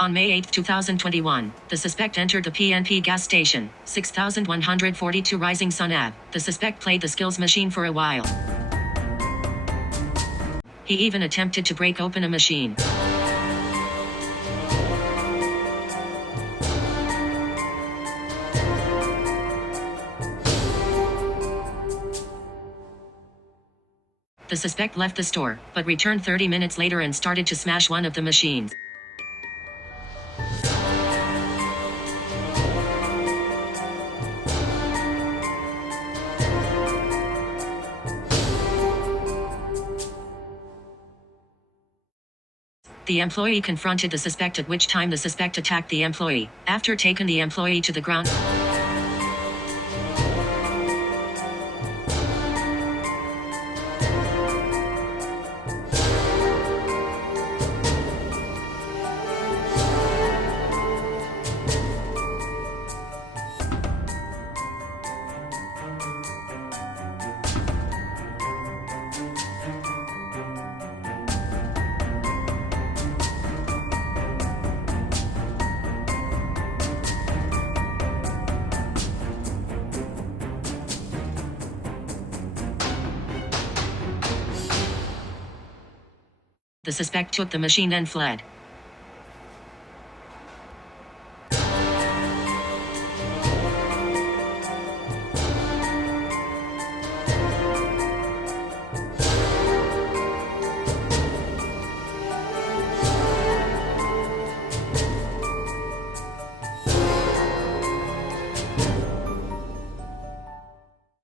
On May 8, 2021, the suspect entered the PNP gas station, 6142 Rising Sun Ave. The suspect played the skills machine for a while. He even attempted to break open a machine. The suspect left the store, but returned 30 minutes later and started to smash one of the machines. The employee confronted the suspect, at which time the suspect attacked the employee. After taking the employee to the ground, the suspect took the machine and fled.